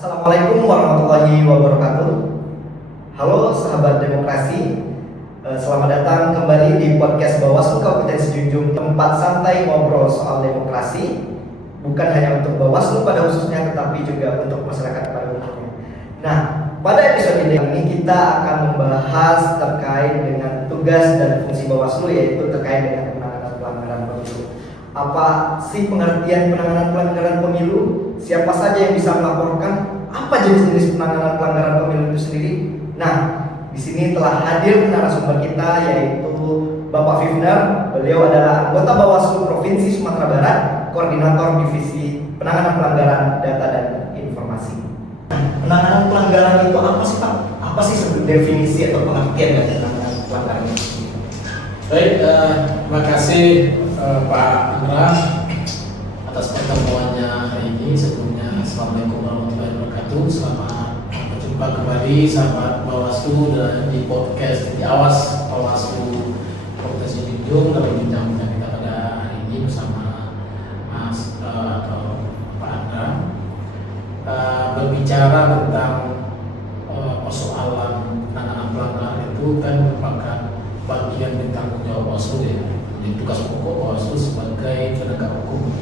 Assalamualaikum warahmatullahi wabarakatuh. Halo sahabat demokrasi, selamat datang kembali di podcast Bawaslu Kabupaten Sejunjung, tempat santai ngobrol soal demokrasi, bukan hanya untuk Bawaslu pada khususnya, tetapi juga untuk masyarakat pada umumnya. Nah, pada episode ini kita akan membahas terkait dengan tugas dan fungsi Bawaslu, yaitu terkait dengan penanganan pelanggaran pemilu. Apa sih pengertian penanganan pelanggaran pemilu? Siapa saja yang bisa melaporkan? Apa jenis-jenis penanganan pelanggaran pemilu itu sendiri? Nah, di sini telah hadir narasumber kita, yaitu Bapak Fifner. Beliau adalah anggota Bawaslu Provinsi Sumatera Barat, Koordinator Divisi Penanganan Pelanggaran Data dan Informasi. Penanganan pelanggaran itu apa sih, Pak? Apa sih definisi atau pengertian dari penanganan pelanggaran itu? Baik, terima kasih Pak Andra atas pertemuannya hari ini. Sebelumnya Assalamualaikum warahmatullahi wabarakatuh. Selamat berjumpa kembali sahabat Bawaslu dan di podcast di Awas Bawaslu Kabupaten Sejunjung dalam bincang kita pada hari ini bersama Mas atau Pak Andra, berbicara tentang persoalan penanganan pelanggaran itu kan merupakan bagian dari tanggung jawab Bawaslu, ya. Jadi tugas pokok Bawaslu sebagai penegak hukum.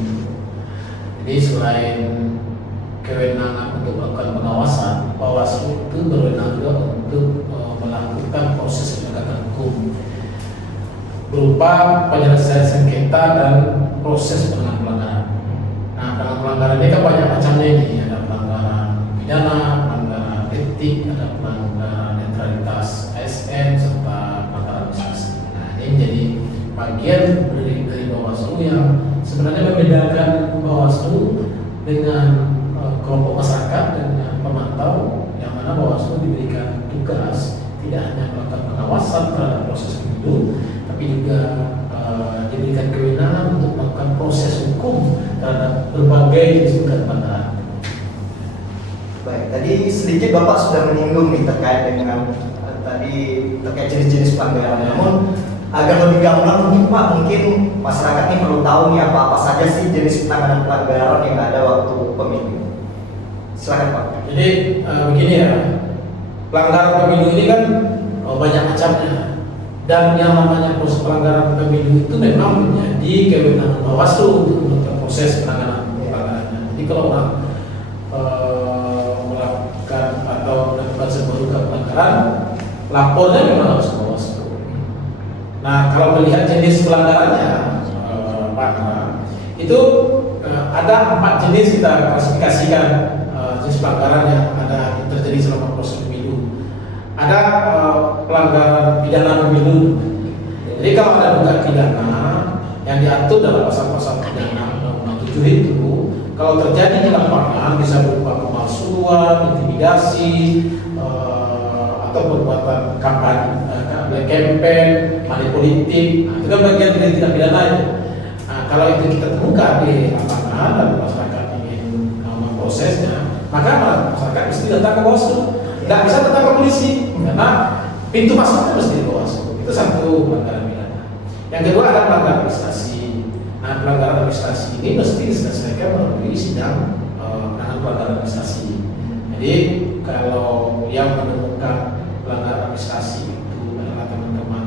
Jadi selain kewenangan untuk melakukan pengawasan, Bawaslu itu berwenang juga untuk melakukan proses penegakan hukum berupa penyelesaian sengketa dan proses penanganan pelanggaran. Nah, penanganan pelanggaran ini kan banyak macamnya ini. Ada pelanggaran pidana, pelanggaran etik, ada pelanggaran netralitas ASN, serta pelanggaran administrasi. Nah, ini menjadi bagian dari Bawaslu yang sebenarnya membedakan Bawaslu dengan kelompok masyarakat dengan pemantau, yang mana Bawaslu diberikan tugas tidak hanya melakukan pengawasan terhadap proses pemilu, tapi juga diberikan kewenangan untuk melakukan proses hukum terhadap berbagai jenis pelanggaran. Baik, tadi sedikit Bapak sudah menyinggung nih terkait dengan terkait jenis-jenis pelanggaran. Namun agar lebih gamblang mungkin Pak, mungkin masyarakat ini perlu tahu nih apa saja sih jenis penanganan pelanggaran yang ada waktu pemilu. Silakan Pak. Jadi begini ya, pelanggaran pemilu ini kan banyak macamnya, dan yang namanya proses pelanggaran pemilu itu memang menjadi kewenangan Bawaslu untuk melakukan proses penanganan pelanggarannya. Jadi kalau orang melakukan atau melakukan sebuah dugaan pelanggaran, lapornya memang harus ke Bawaslu. Nah, kalau melihat jenis pelanggarannya, Pak, itu ada 4 jenis kita klasifikasikan jenis pelanggaran yang terjadi selama proses pemilu. Ada pelanggaran pidana pemilu. Jadi kalau ada dugaan pidana yang diatur dalam pasal-pasal pidana Undang-Undang 7 itu, kalau terjadi di lapangan bisa berupa pemalsuan, intimidasi, atau perbuatan kampanye, black campaign, money politik. Nah, itu kan bagian dari tindak pidana itu. Nah, kalau itu kita temukan di lapangan dan masyarakat ingin memprosesnya, maka masyarakat mesti datang ke Bawaslu. Tidak bisa datang ke polisi karena pintu masuknya mesti di Bawaslu. Itu satu pelanggaran pidana. Yang kedua ada pelanggaran administrasi. Nah, pelanggaran administrasi ini mesti diselesaikan melalui sidang penanganan pelanggaran administrasi. Jadi kalau yang menemukan pelanggaran administrasi itu adalah teman-teman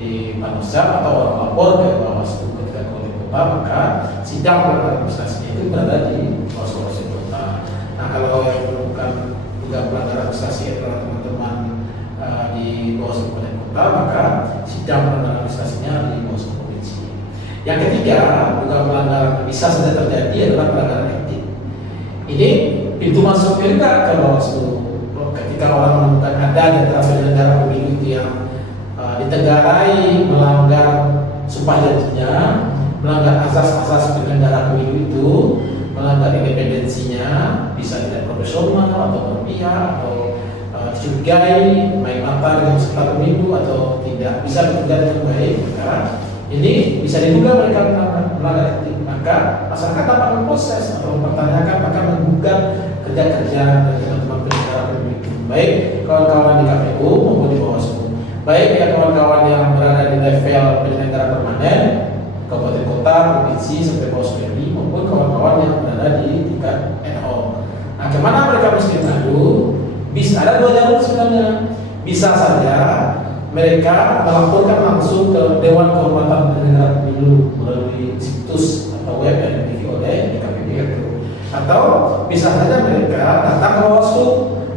di Panwascam atau orang lapor ke Bawaslu ketika Kabupaten Kota, maka sidang pelanggaran administrasi itu berada di Bawaslu Kabupaten Kota. Nah, kalau yang menemukan juga pelanggaran administrasi adalah teman-teman di Bawaslu Kabupaten Kota, maka sidang pelanggaran administrasinya di Bawaslu Provinsi. Yang ketiga, juga pelanggaran bisa saja terjadi adalah pelanggaran etik. Ini pintu masuknya juga ke Bawaslu. Ketika orang menemukan ada di antara penyelenggara pemilu itu yang ditegarai melanggar sumpah janjinya, melanggar asas-asas penyelenggara pemilu itu, melanggar independensinya, bisa tidak profesional atau berpihak atau dicurigai main mata dengan peserta pemilu atau tidak bisa bekerja dengan baik, maka ini bisa diduga mereka melanggar etik. Maka masyarakat dapat memproses atau mempertanyakan, maka menggugat kerja-kerja dari teman-teman penyelenggara pemilu, baik kawan-kawan di KPU maupun di Bawaslu, baik ya kawan-kawan yang berada di level penyelenggara permanen, kabupaten kota, provinsi sampai Bawaslu RI, maupun kawan-kawan yang berada di tingkat NO. Nah, kemana mereka bisa Bisa ada dua jalur sebenarnya. Bisa saja mereka melaporkan langsung ke Dewan Kehormatan Penyelenggara Pemilu melalui situs atau web yang dimiliki oleh DKPP itu. Atau bisa saja mereka datang ke Bawaslu,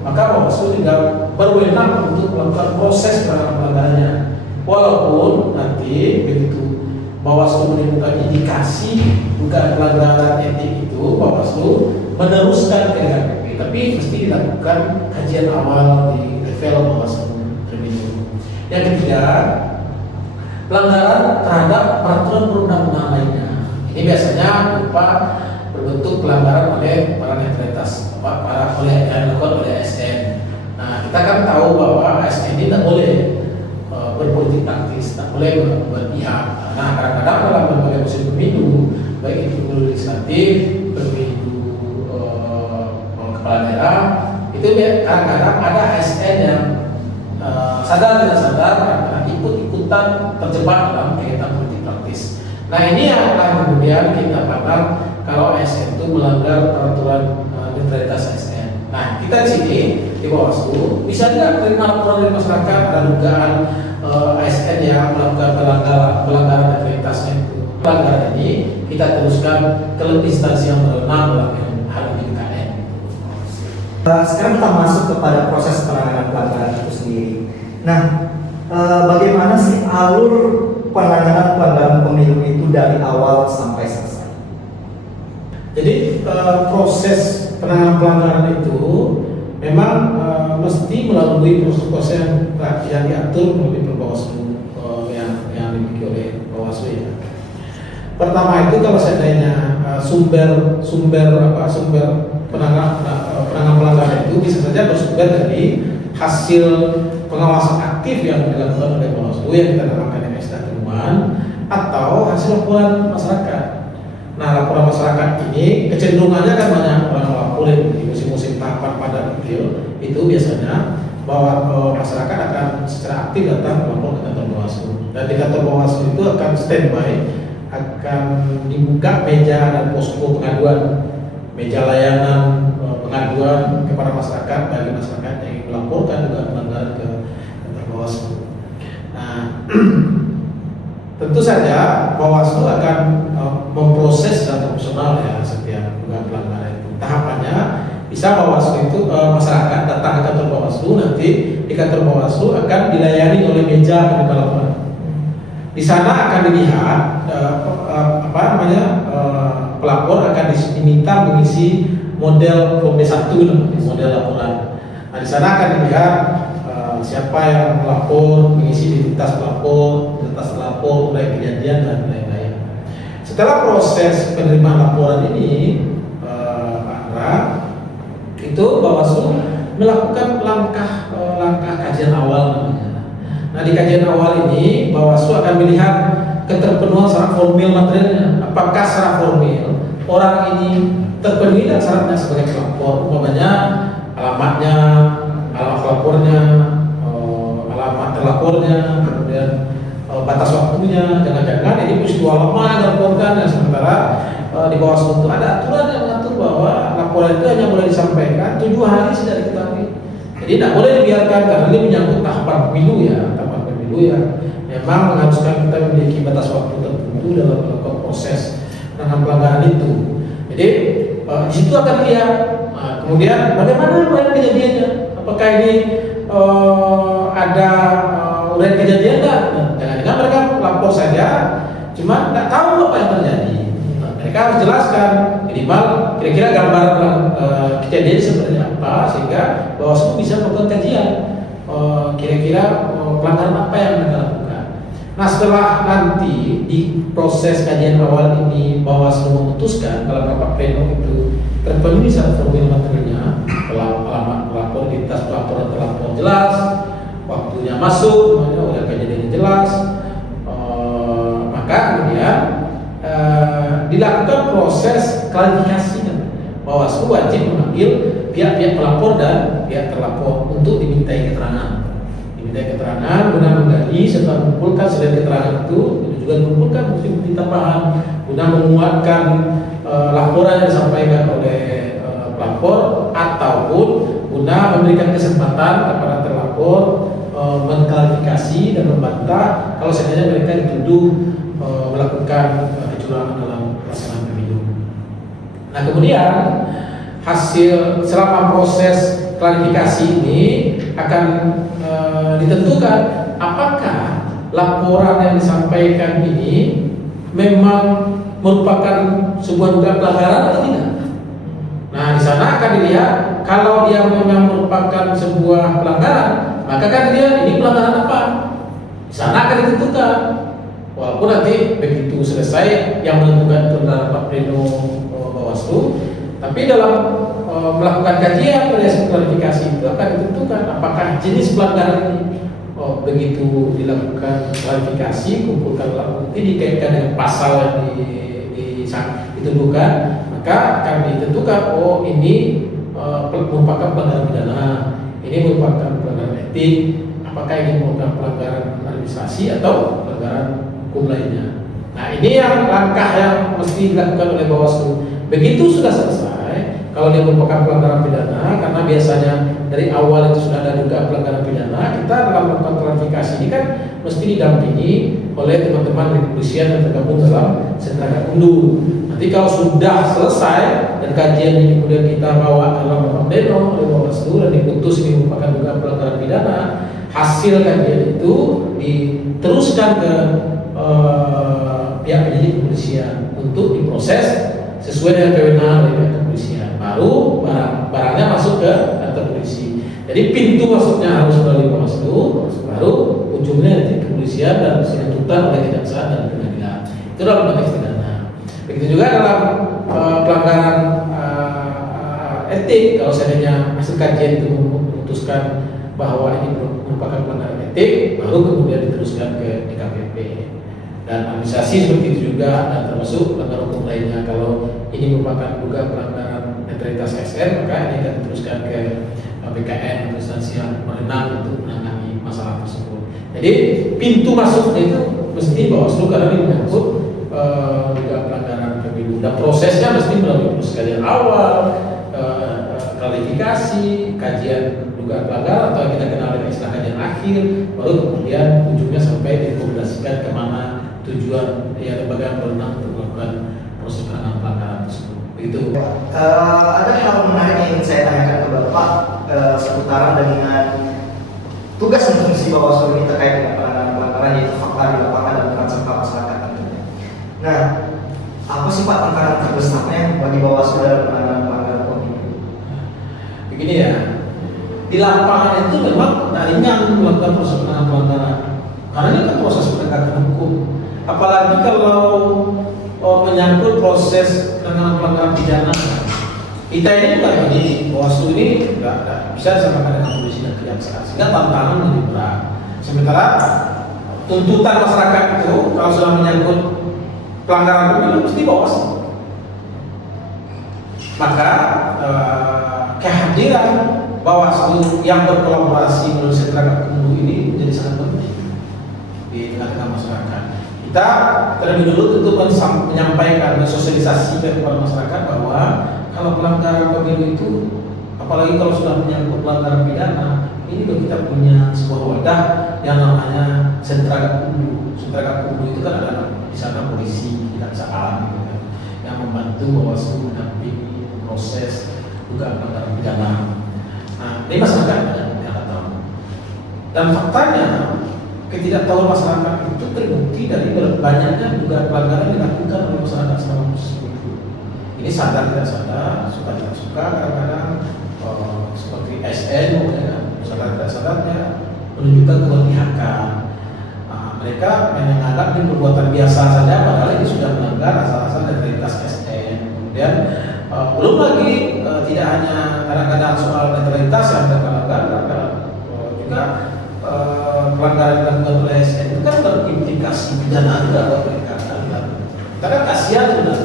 maka Bawaslu juga berwenang untuk melakukan proses pelanggarannya. Walaupun nanti begitu Bawaslu menemukan indikasi dugaan pelanggaran etik itu, Bawaslu meneruskan ke DKPP, tapi mesti dilakukan kajian awal di level Bawaslu terlebih dahulu. Yang ketiga, pelanggaran terhadap peraturan perundang-undangan lainnya. Ini biasanya berupa berbentuk pelanggaran oleh para netralitas, oleh yang dilakukan oleh ASN. Nah, kita kan tahu bahwa ASN ini tidak boleh berpolitik taktis, tak boleh berpihak. Nah, kadang-kadang dalam berbagai musim pemilu, baik itu pemilu legislatif, pemilu kepala daerah, itu kadang-kadang ada ASN yang sadar tidak sadar karena ikut-ikutan terjebak dalam kegiatan politik praktis. Nah, ini yang kemudian kita pandang kalau ASN itu melanggar peraturan netralitas ASN. Nah, kita di sini di Bawaslu bisa tidak terima laporan dari masyarakat ada dugaan ASN yang melakukan pelanggaran netralitasnya itu. Pelanggaran ini kita teruskan ke instansi yang berwenang dalam hal ini BKN. Sekarang kita masuk kepada proses penanganan pelanggaran itu sendiri. Nah, bagaimana sih alur penanganan pelanggaran pemilu itu dari awal sampai selesai? Jadi proses penanganan pelanggaran itu memang mesti melalui proses-proses yang diatur melalui Bawaslu yang dimiliki oleh Bawaslu ya. Pertama itu kalau seandainya sumber penanganan pelanggaran itu bisa saja bersumber dari hasil pengawasan aktif yang dilakukan oleh Bawaslu yang kita namakan MS Temuan atau hasil laporan masyarakat. Nah, laporan masyarakat ini kecenderungannya kan banyak orang laporin di musim-musim tahapan padat itu biasanya bahwa masyarakat akan secara aktif datang melapor ke kantor Bawaslu, dan di kantor Bawaslu itu akan standby, akan dibuka meja dan posko pengaduan, meja layanan pengaduan kepada masyarakat bagi masyarakat yang ingin melaporkan juga pelanggaran ke kantor Bawaslu. Nah, tentu saja Bawaslu akan memproses dan profesional ya setiap dugaan pelanggaran itu. Tahapannya bisa Bawaslu itu masyarakat datang ke kantor Bawaslu, nanti di kantor Bawaslu akan dilayani oleh meja penerima laporan. Di sana akan dilihat pelapor akan diminta mengisi model form D1 model laporan. Nah, di sana akan dilihat siapa yang melapor, mengisi identitas pelapor, mulai kejadian dan lain-lain. Setelah proses penerimaan laporan ini, Pak Andra, itu Bawaslu melakukan langkah kajian awal namanya. Nah, di kajian awal ini Bawaslu akan melihat keterpenuhan syarat formil materialnya. Apakah secara formil orang ini terpenuhi dan syaratnya sebagai pelapor, umpamanya alamatnya, alamat pelapornya, alamat terlapornya, kemudian batas waktunya, jangan-jangan ini peristiwa lama yang dilaporkan, dan sementara di Bawaslu itu ada aturan yang mengatur bahwa laporan itu hanya boleh disampaikan 7 hari sudah diketahui. Jadi tidak boleh dibiarkan karena ini menyangkut tahapan pemilu ya, memang mengharuskan kita memiliki batas waktu tertentu dalam melakukan proses penanganan pelanggaran itu. Jadi di situ akan dilihat. Kemudian bagaimana uraian kejadiannya? Apakah ini ada uraian kejadian enggak? Jangan-jangan mereka lapor saja, cuma tidak tahu apa yang terjadi. Mereka harus jelaskan minimal kira-kira gambaran kejadian seperti apa, sehingga Bawaslu bisa melakukan kajian kira-kira pelanggaran apa yang mereka lakukan. Nah, setelah nanti di proses kajian awal ini Bawaslu memutuskan dalam rapat pleno itu terpenuhi syarat formil materialnya, alamat pelapor, identitas pelapor dan terlapor jelas, waktunya masuk, udah kejadiannya jelas, maka kemudian dilakukan proses klarifikasi. Bawaslu wajib memanggil pihak-pihak pelapor dan pihak terlapor untuk dimintai keterangan. Dimintai keterangan guna menggali serta mengumpulkan selain keterangan itu juga mengumpulkan bukti-bukti tambahan guna menguatkan laporan yang disampaikan oleh pelapor ataupun guna guna memberikan kesempatan kepada terlapor mengklarifikasi dan membantah kalau seandainya mereka dituduh melakukan kecurangan dalam pelaksanaan pemilu. Nah, kemudian hasil selama proses klarifikasi ini akan ditentukan apakah laporan yang disampaikan ini memang merupakan sebuah dugaan pelanggaran atau tidak. Nah, di sana akan dilihat kalau dia memang merupakan sebuah pelanggaran, maka kan dia ini pelanggaran apa? Di sana akan ditentukan. Walaupun nanti begitu selesai yang menentukan itu adalah Pak Pleno Bawaslu, tapi dalam melakukan kajian berdasarkan klarifikasi itu akan ditentukan apakah jenis pelanggaran ini begitu dilakukan klarifikasi, kumpulkan alat bukti dikaitkan dengan pasal yang dituduhkan, maka akan ditentukan ini merupakan pelanggaran pidana, ini merupakan pelanggaran etik, apakah ini merupakan pelanggaran administrasi atau pelanggaran hukum lainnya. Nah, ini yang langkah yang mesti dilakukan oleh Bawaslu. Begitu sudah selesai, kalau dia merupakan pelanggaran pidana, karena biasanya dari awal itu sudah ada dugaan pelanggaran pidana, kita dalam melakukan klarifikasi ini kan mesti didampingi oleh teman-teman dari kepolisian yang tergabung dalam sentra Gakumdu. Nanti kalau sudah selesai dan kajian ini kemudian kita bawa dalam rapat pleno oleh Bawaslu dan diputus ini merupakan dugaan pelanggaran pidana, hasil kajian itu diteruskan ke pihak penyidik kepolisian untuk diproses sesuai dengan kewenangan dari pihak kepolisian. Baru barangnya masuk ke kantor polisi. Jadi pintu masuknya harus melalui Bawaslu, baru ujungnya nanti kepolisian dan tuntutan oleh kejaksaan dan pengadilan. Itu dalam konteks pidana. Begitu juga dalam pelanggaran etik, kalau seandainya hasil kajian itu memutuskan bahwa ini merupakan pelanggaran etik, baru kemudian diteruskan ke DKPP. Dan administrasi seperti itu juga, dan termasuk pelanggaran hukum lainnya. Kalau ini merupakan dugaan pelanggaran netralitas ASN, maka ini akan diteruskan ke BKN, instansi yang berwenang untuk menangani masalah tersebut. Jadi pintu masuknya itu mesti Bawaslu karena ini menyangkut dugaan pelanggaran pemilu. Dan prosesnya mesti melalui proses kajian awal, klarifikasi, kajian dugaan pelanggaran atau yang kita kenal dengan istilah kajian akhir, baru kemudian ujungnya sampai direkomendasikan kemana tujuan lembaga yang berwenang untuk melakukan proses penanganan pelanggaran tersebut. Begitu. Ada hal menarik yang ingin saya tanyakan ke Bapak seputaran dengan tugas dan fungsi Bawaslu ini terkait dengan penanganan pelanggaran, yaitu fakta di lapangan dan peran serta masyarakat tentunya. Nah, apa sih Pak tantangan terbesarnya bagi Bawaslu dalam penanganan pelanggaran pemilu? Begini ya, di lapangan itu memang tidak ringan melakukan proses penanganan pelanggaran, karena ini kan proses penegakan hukum. Apalagi kalau menyangkut proses penanganan pelanggaran pidana. Kita ini bukan ini, Bawaslu ini nggak bisa disamakan dengan polisi dan kejaksaan, sehingga tantangan lebih berat. Sementara tuntutan masyarakat itu kalau sudah menyangkut pelanggaran pemilu mesti Bawaslu. Maka kehadiran Bawaslu yang berkolaborasi melalui sentra Gakumdu ini menjadi sangat penting di tengah-tengah masyarakat. Kita terlebih dulu tentu menyampaikan sosialisasi kepada masyarakat bahwa kalau pelanggaran pemilu itu, apalagi kalau sudah menyangkut pelanggaran pidana, ini kita punya sebuah wadah yang namanya sentra Gakumdu. Sentra Gakumdu itu kan ada di sana polisi, kejaksaan, gitu kan, yang membantu Bawaslu mendampingi proses dugaan pelanggaran pidana. Nah, ini masyarakat yang tahu. Dan faktanya ketidaktahuan masyarakat itu terbukti dari banyaknya dugaan pelanggaran dilakukan oleh masyarakat selama proses pemilu. Ini sadar tidak sadar, suka tidak suka, kadang-kadang seperti SN, sadar tidak sadarnya menunjukkan keberpihakan. Mereka menganggap ini perbuatan biasa saja, padahal ini sudah melanggar asal-asal netralitas SN. Kemudian belum lagi tidak hanya kadang-kadang soal netralitas yang mereka langgar, juga pelanggaran yang dilakukan oleh SN itu kan berimplikasi pidana juga buat mereka. Karena kasihan sudah.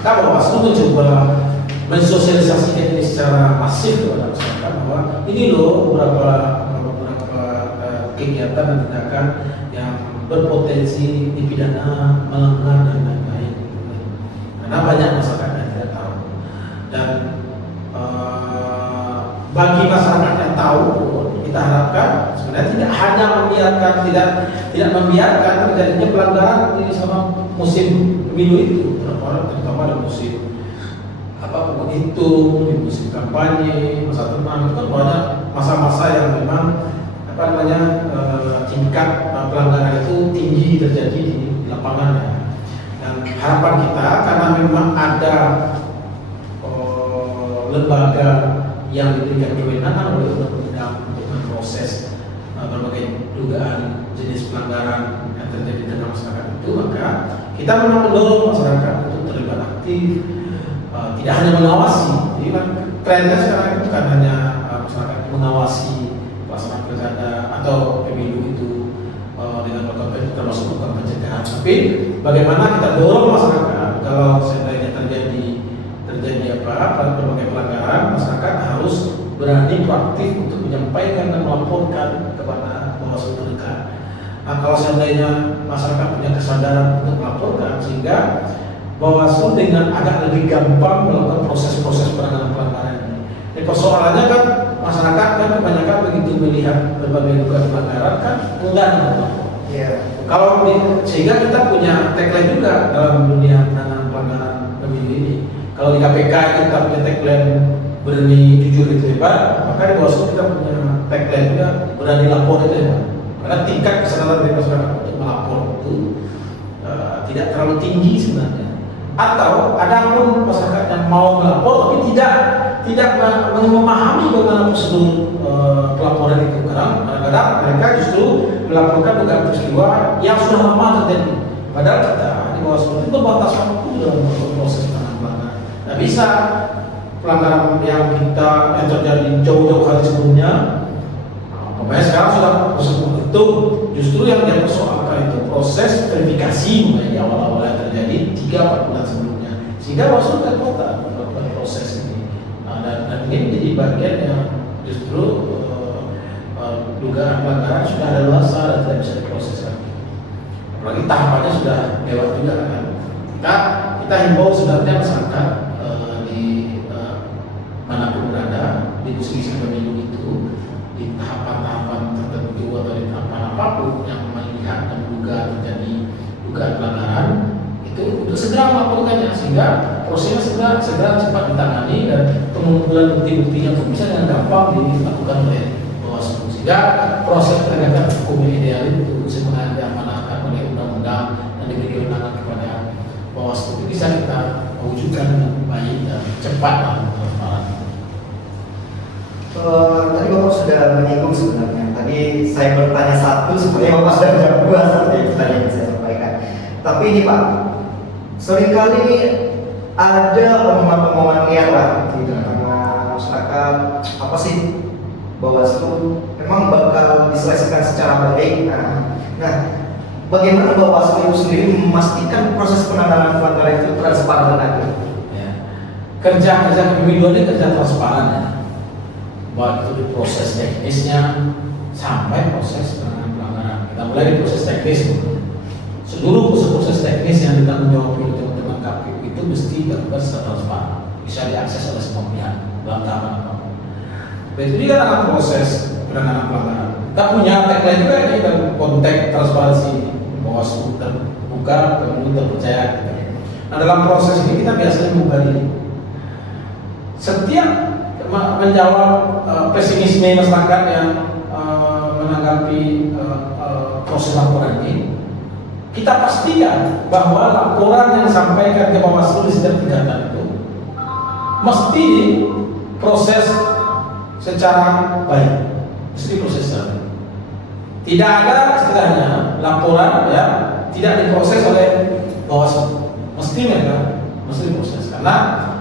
Maka Bawaslu mencoba mensosialisasikan ini secara masif kepada masyarakat bahwa ini loh beberapa kegiatan dan tindakan yang berpotensi dipidana, melanggar dan lain-lain. Karena banyak masyarakat yang tidak tahu. Dan bagi masyarakat yang tahu, kita harapkan sebenarnya tidak hanya membiarkan, tidak membiarkan terjadinya pelanggaran di selama musim pemilu itu, terutama di musim penghitung, di musim kampanye, masa tenang, itu kan banyak masa-masa yang memang tingkat pelanggaran itu tinggi terjadi di lapangan. Dan harapan kita karena memang ada lembaga yang diberikan kewenangan oleh undang-undang untuk memproses berbagai dugaan jenis pelanggaran yang terjadi di tengah masyarakat itu, maka kita memang mendorong masyarakat untuk terlibat aktif, tidak hanya mengawasi. Jadi trennya sekarang itu bukan hanya masyarakat mengawasi pelaksanaan pilkada atau pemilu itu dengan melakukan termasuk melakukan pencegahan, tapi bagaimana kita dorong masyarakat kalau seandainya terjadi berbagai pelanggaran, masyarakat harus berani proaktif untuk menyampaikan dan melaporkan kepada Bawaslu terdekat. Nah, kalau seandainya masyarakat punya kesadaran untuk melaporkan, sehingga Bawaslu dengan agak lebih gampang melakukan proses-proses penanganan pelanggaran ini. Jadi persoalannya kan masyarakat kan kebanyakan begitu melihat berbagai dugaan pelanggaran kan enggan melapor. Kalau sehingga kita punya tagline juga dalam dunia penanganan pelanggaran pemilu ini. Kalau di KPK kita punya tagline berani jujur itu hebat, maka di Bawaslu kita punya tagline juga berani lapor itu hebat. Karena tingkat kesadaran dari masyarakat untuk melapor itu tidak terlalu tinggi sebenarnya. Atau ada pun masyarakat yang mau melapor tapi tidak memahami bagaimana prosedur pelaporan itu. Kadang-kadang mereka justru melaporkan dugaan peristiwa yang sudah lama terjadi. Padahal kita di Bawaslu itu berbatas waktu dalam proses penanganan. Tidak bisa pelanggaran yang terjadi jauh-jauh hari sebelumnya. Pokoknya sekarang sudah proses itu justru yang dia persoalkan itu proses verifikasi mulai di awal-awal yang terjadi 3-4 bulan sebelumnya, sehingga Bawaslu terkota melakukan proses ini. Dan ini menjadi bagian yang justru dugaan pelanggaran sudah ada luasa dan tidak bisa diproses lagi. Apalagi tahapannya sudah lewat juga kan. Kita himbau sebenarnya masyarakat di manapun berada di diskusi pemilu itu, di tahapan-tahapan tertentu atau di tahapan apapun yang melihat dan menduga terjadi dugaan pelanggaran itu untuk segera melaporkannya, sehingga prosesnya segera cepat ditangani dan pengumpulan bukti-buktinya pun bisa dengan gampang dilakukan oleh Bawaslu, sehingga proses penegakan hukum yang ideal itu sebenarnya diamanahkan oleh undang-undang dan diberi kewenangan kepada Bawaslu itu bisa kita wujudkan dengan baik dan cepat dan transparan. Tadi Bapak sudah menyinggung sebenarnya. Tadi saya bertanya satu, sebenarnya Bapak sudah menjawab dua seperti itu tadi yang saya sampaikan. Tapi ini Pak, seringkali ada omongan-omongan liar lah di tengah masyarakat. Apa sih Bawaslu memang bakal diselesaikan secara baik? Nah, bagaimana Bawaslu itu sendiri memastikan proses penanganan pelanggaran itu transparan dan adil? Kerja pemilu ini kerja transparan ya. Baik itu di proses teknisnya sampai proses penanganan pelanggaran. Kita mulai di proses teknis dulu. Seluruh proses teknis yang ditanggung jawab oleh teman-teman KPU itu mesti dilakukan secara transparan, bisa diakses oleh semua pihak dalam tahapan apapun. Begitu juga dalam proses penanganan pelanggaran. Kita punya tagline juga ini dalam konteks transparansi Bawaslu terbuka, pemilu terpercaya. Nah, dalam proses ini kita biasanya membuka diri. Setiap menjawab pesimisme masyarakat yang menanggapi proses laporan ini, kita pastikan bahwa laporan yang disampaikan ke Bawaslu di setiap tingkatan itu mesti diproses secara baik, mesti diproses secara baik. Tidak ada istilahnya laporan ya tidak diproses oleh Bawaslu, mesti diproses, karena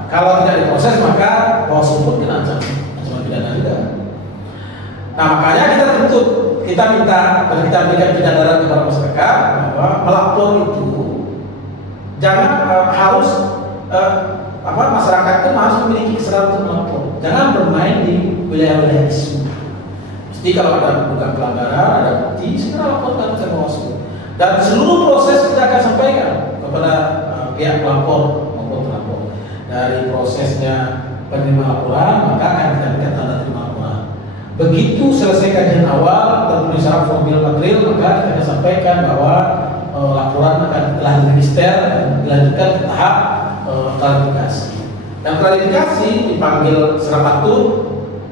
kalau tidak diproses maka Bawaslu pun kena ancaman pidana juga. Nah, makanya kita tuntut, kita minta dan kita berikan kesadaran kepada masyarakat bahwa melapor itu jangan harus masyarakat itu harus memiliki kesadaran untuk melapor. Jangan bermain di wilayah-wilayah isu. Jadi kalau ada dugaan pelanggaran, ada bukti, segera laporkan ke Bawaslu. Dan seluruh proses kita akan sampaikan kepada pihak pelapor maupun terlapor. Dari prosesnya penerima laporan, maka akan kita berikan tanda terima Begitu selesai kajian awal, terpenuhi syarat formil material, maka kita akan sampaikan bahwa laporan akan telah diregister dan dilanjutkan ke tahap klarifikasi. Dan klarifikasi dipanggil serapatu,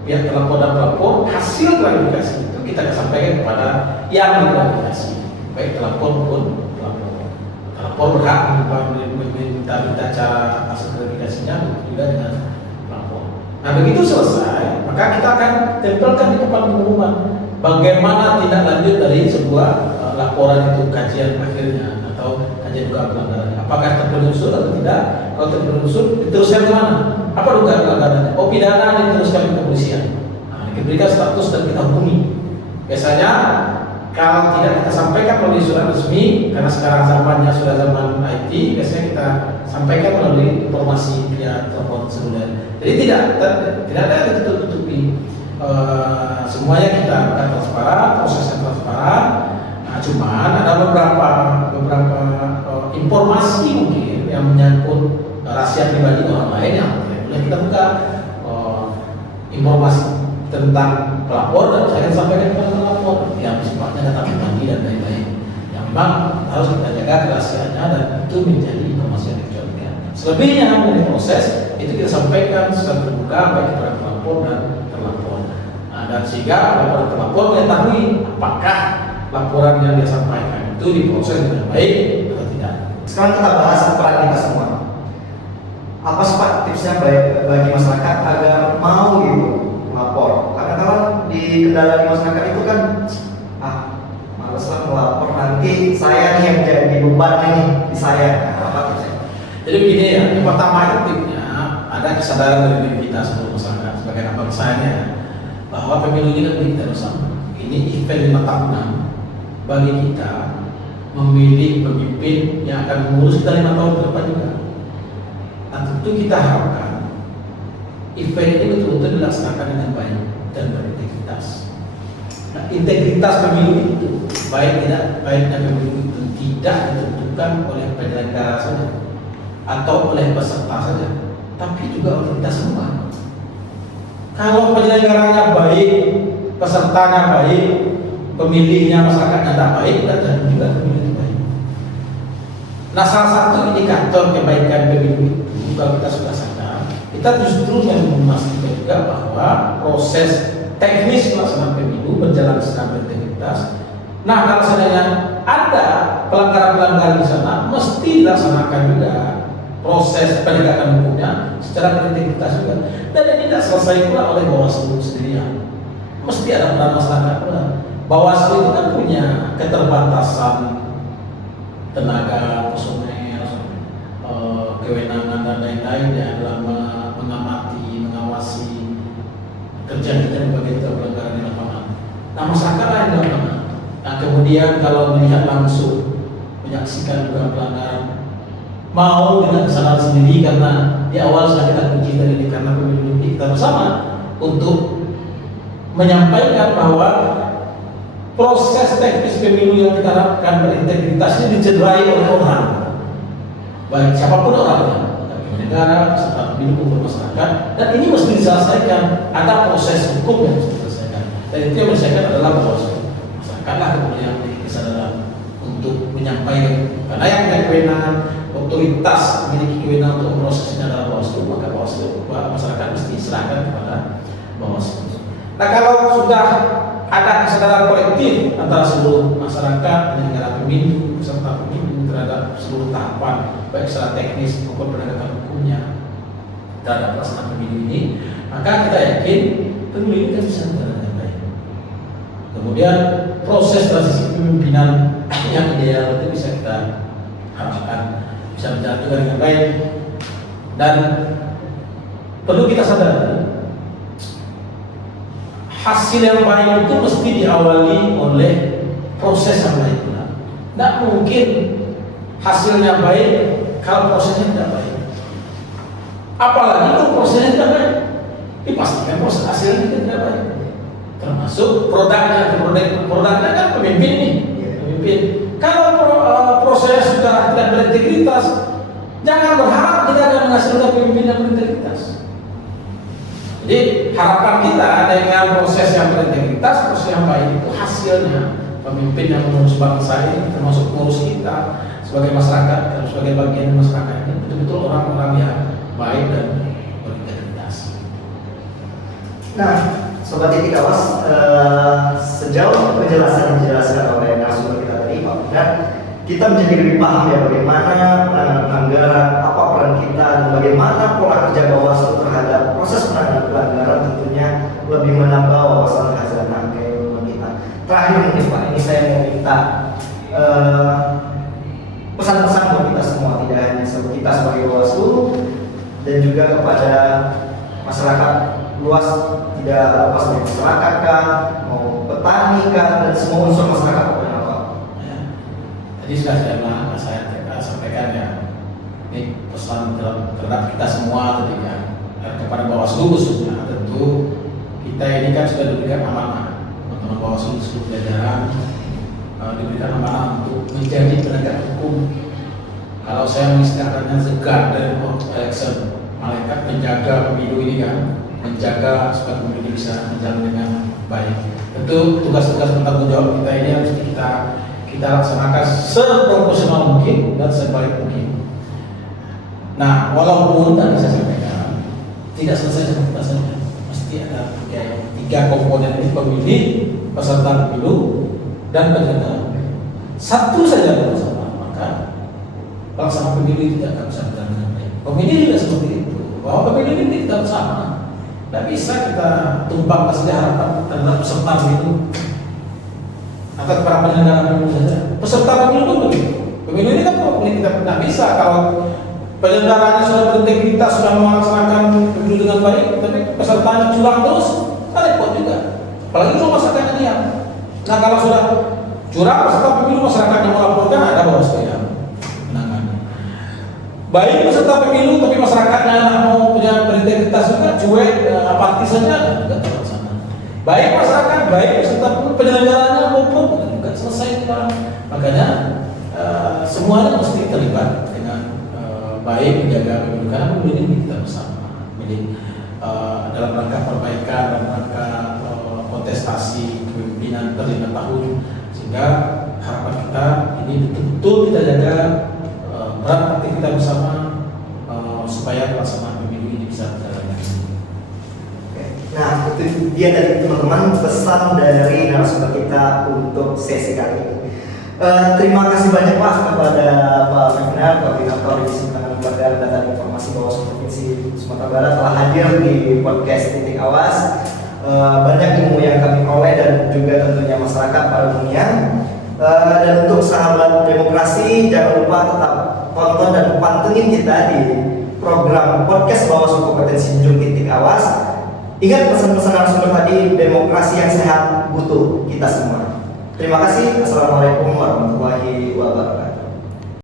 pihak terlapor dan pelapor. Hasil klarifikasi itu kita akan sampaikan kepada yang diklarifikasi, baik terlapor maupun pelapor. Terlapor berhak meminta cara hasil klarifikasinya juga dengan pelapor. Nah, begitu selesai, maka kita akan tempelkan di depan pengumuman bagaimana tindak lanjut dari sebuah laporan itu, kajian akhirnya atau kajian dugaan pelanggarannya. Apakah terpenuhi unsur atau tidak? Kalau terpenuhi unsur, diteruskan ke mana? Apa dugaan pelanggarannya? Oh, pidana, diteruskan ke kepolisian. Nah, diberikan status dan kita hukumi. Biasanya kalau tidak kita sampaikan melalui surat resmi, karena sekarang zamannya sudah zaman IT, biasanya kita sampaikan melalui informasi via telepon seluler. Jadi tidak ada yang ditutup-tutupi. Semuanya kita akan transparan, prosesnya transparan. Nah, cuman ada beberapa informasi mungkin yang menyangkut rahasia pribadi orang lain yang boleh kita buka. Informasi tentang pelapor dan saya akan sampaikan kepada pelapor yang sifatnya data pribadi dan lain-lain yang memang harus kita jaga kerahasiaannya dan itu menjadi informasi yang dikecualikan. Selebihnya dari proses itu kita sampaikan secara terbuka baik kepada pelapor dan terlapor. Nah, dan sehingga pelapor dan terlapor mengetahui apakah laporan yang dia sampaikan itu diproses dengan baik atau tidak. Sekarang kita bahas peran kita semua. Apa sih Pak tipsnya bagi masyarakat agar mau gitu melapor? Karena kalau di kendala di masyarakat itu kan males lah melapor, nanti saya nih yang jadi beban ini di saya. Apa tipsnya? Jadi begini ya, yang pertama itu tipsnya ada kesadaran dari diri kita seluruh masyarakat sebagai anak bangsanya bahwa pemilu ini kan milik kita bersama. Ini event 5 tahunan bagi kita memilih pemimpin yang akan mengurus kita 5 tahun ke depan juga. Nah, tentu kita harapkan event ini betul-betul dilaksanakan dengan baik dan berintegritas. Nah, integritas pemilu itu baik tidak baiknya pemilu itu tidak ditentukan oleh penyelenggara saja atau oleh peserta saja, tapi juga oleh kita semua. Kalau penyelenggaranya baik, pesertanya baik, pemilihnya masyarakatnya tidak baik, dan juga pemilu itu baik. Nah, salah satu indikator kebaikan pemilu itu kalau kita sudah sadar, kita justru memastikan juga bahwa proses teknis pelaksanaan pemilu berjalan secara berintegritas. Nah, kalau seandainya ada pelanggaran-pelanggaran di sana, mesti dilaksanakan juga proses penegakan hukumnya secara berintegritas juga. Dan ini tidak selesai pula oleh Bawaslu sendirian. Mesti ada peran masyarakat pula. Bawaslu itu kan punya keterbatasan tenaga, personel, kewenangan dan lain-lain ya dalam mengamati, mengawasi kerja-kerja berbagai pelanggaran di lapangan. Nah, masyarakat lain di lapangan. Nah, kemudian kalau melihat langsung, menyaksikan juga pelanggaran, mau dengan kesalahan sendiri karena di awal sudah kita kunci tadi karena pemilu kita bersama untuk menyampaikan bahwa proses teknis pemilu yang kita harapkan berintegritas ini dicederai oleh orang. Baik siapapun orangnya, negara, peserta pemilu maupun masyarakat, dan ini mesti diselesaikan. Ada proses hukum yang mesti diselesaikan, dan itu yang diselesaikan adalah Bawaslu. Masyarakatlah kemudian memiliki kesadaran untuk menyampaikan, karena yang punya kewenangan, otoritas memiliki kewenangan untuk memprosesnya adalah Bawaslu, maka Bawaslu, masyarakat mesti diserahkan kepada Bawaslu. Nah, kalau sudah ada kesadaran kolektif antara seluruh masyarakat, penyelenggara pemilu, peserta pemilu terhadap seluruh tahapan baik secara teknis maupun penegakan hukumnya terhadap pelaksanaan pemilu ini, maka kita yakin pemilu ini kan bisa berjalan dengan baik. Kemudian proses transisi kepemimpinan yang ideal itu bisa kita harapkan bisa berjalan juga dengan baik. Dan perlu kita sadari hasil yang baik itu mesti diawali oleh proses yang baik. Tidak mungkin hasilnya baik kalau prosesnya tidak baik. Apalagi kalau prosesnya tidak baik, dipastikan proses hasilnya tidak baik. Termasuk produknya kan pemimpin ini, pemimpin. Kalau proses sudah tidak berintegritas, jangan berharap kita akan menghasilkan pemimpin yang berintegritas. Jadi harapan kita dengan proses yang berintegritas, proses yang baik itu hasilnya pemimpin yang mengurus bangsa ini, termasuk mengurus kita sebagai masyarakat dan sebagai bagian masyarakat ini betul-betul orang-orang yang baik dan berintegritas. Nah, Sobat Titik Awas, sejauh penjelasan yang dijelaskan oleh narasumber kita tadi, Pak Benar, kita menjadi lebih paham ya bagaimana penanganan pelanggaran, apa peran kita, dan bagaimana pola kerja Bawaslu terhadap proses penanganan pelanggaran tentunya lebih menambah wawasan kehasilan angket kita. Terakhir mungkin Pak, ini saya mau minta pesan-pesan buat kita semua, tidak hanya kita sebagai Bawaslu dan juga kepada masyarakat luas, tidak lepas dari masyarakat kah, mau petani kah, dan semua unsur masyarakat pokoknya Pak. Ya. Tadi sudah saya sampaikan ya, ini pesan terhadap kita semua tadi kan, kepada Bawaslu khususnya. Tentu kita ini kan sudah diberikan amanah, teman-teman Bawaslu seluruh jajaran diberikan amanah untuk menjadi penegak hukum. Kalau saya mengistilahkannya the guardian of election, malaikat menjaga pemilu ini kan, menjaga supaya pemilu ini bisa berjalan dengan baik. Tentu tugas-tugas bertanggung jawab kita ini harus kita laksanakan seproporsional mungkin dan sebaik mungkin. Nah, walaupun tadi saya sampaikan tidak selesai sama kita saja, mesti ada tiga komponen ini: pemilih, peserta pemilu, dan penyelenggara. Satu saja bersama, maka pelaksanaan pemilu tidak akan bisa berjalan dengan baik. Pemilih juga seperti itu, bahwa pemilu ini kita bersama. Tidak bisa kita tumpang saja harapan terhadap peserta pemilu atau para penyelenggara pemilu saja. Peserta pemilu pun begitu. Pemilu ini kan kita tidak bisa kalau penyelenggaranya sudah berintegritas, sudah melaksanakan pemilu dengan baik, tapi pesertanya curang terus, kan repot juga. Apalagi kalau masyarakatnya diam. Nah, kalau sudah curang peserta pemilu, masyarakat yang melaporkan, ada Bawaslu yang menangani. Baik peserta pemilu, tapi masyarakatnya mau punya berintegritas juga, cuek, apatis saja, tidak terlaksana. Baik masyarakat, baik peserta pemilu, penyelenggaranya maupun juga selesai barang. Makanya semuanya mesti terlibat dengan baik menjaga pemilu, karena pemilu ini kita bersama. Jadi dalam rangka perbaikan, dalam rangka kontestasi kepemimpinan terlima tahun, sehingga harapan kita ini betul-betul kita jaga peran aktif kita bersama supaya pelaksanaan pemilu ini bisa berjalan. Nah, itu dia dari teman-teman pesan dari narasumber kita untuk sesi kali ini. Terima kasih banyak Pak kepada Pak Benar, Koordinator Divisi Penanganan Pelanggaran Data dan Informasi Bawaslu Provinsi Sumatera Barat telah hadir di podcast Titik Awas. Banyak ilmu yang kami peroleh dan juga tentunya masyarakat pada umumnya. Dan untuk sahabat demokrasi, jangan lupa tetap tonton dan pantengin kita di program podcast Bawaslu Kompetensi Junjung Titik Awas. Ingat pesan-pesan narasumber tadi, demokrasi yang sehat butuh kita semua. Terima kasih. Assalamualaikum warahmatullahi wabarakatuh.